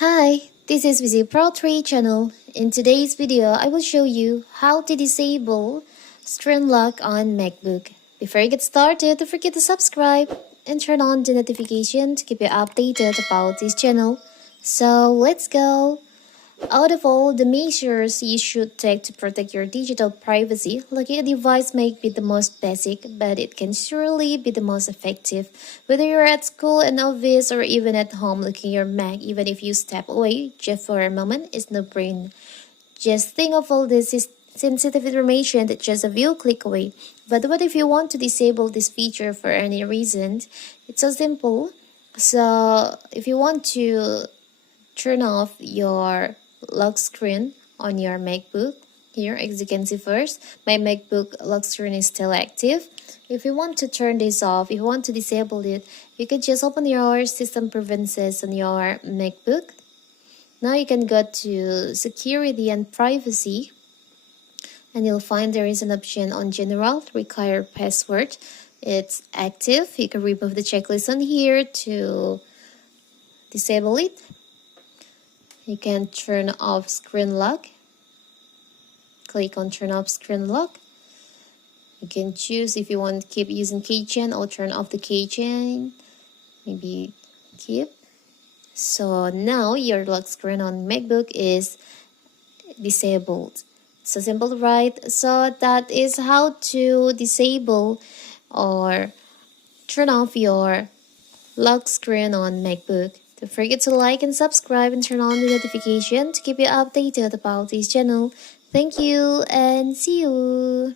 Hi, this is Visi Pro 3 channel. In today's video, I will show you how to disable screen lock on MacBook. Before you get started, don't forget to subscribe and turn on the notification to keep you updated about this channel. So let's go! Out of all the measures you should take to protect your digital privacy, locking a device may be the most basic, but it can surely be the most effective. Whether you're at school, an office, or even at home looking your Mac, even if you step away just for a moment, is no brain. Just think of all this sensitive information that just a few click away. But what if you want to disable this feature for any reason? It's so simple. So if you want to turn off your lock screen on your MacBook. Here, as you can see first, my MacBook lock screen is still active. If you want to turn this off, if you want to disable it, you can just open your system preferences on your MacBook. Now you can go to security and privacy, and you'll find there is an option on general, require password. It's active. You can remove the checklist on here to disable it. You can turn off screen lock. Click on turn off screen lock. You can choose if you want to keep using keychain or turn off the keychain. Maybe keep. So now your lock screen on MacBook is disabled. So simple, right? So that is how to disable or turn off your lock screen on MacBook. Don't forget to like and subscribe and turn on the notification to keep you updated about this channel. Thank you and see you.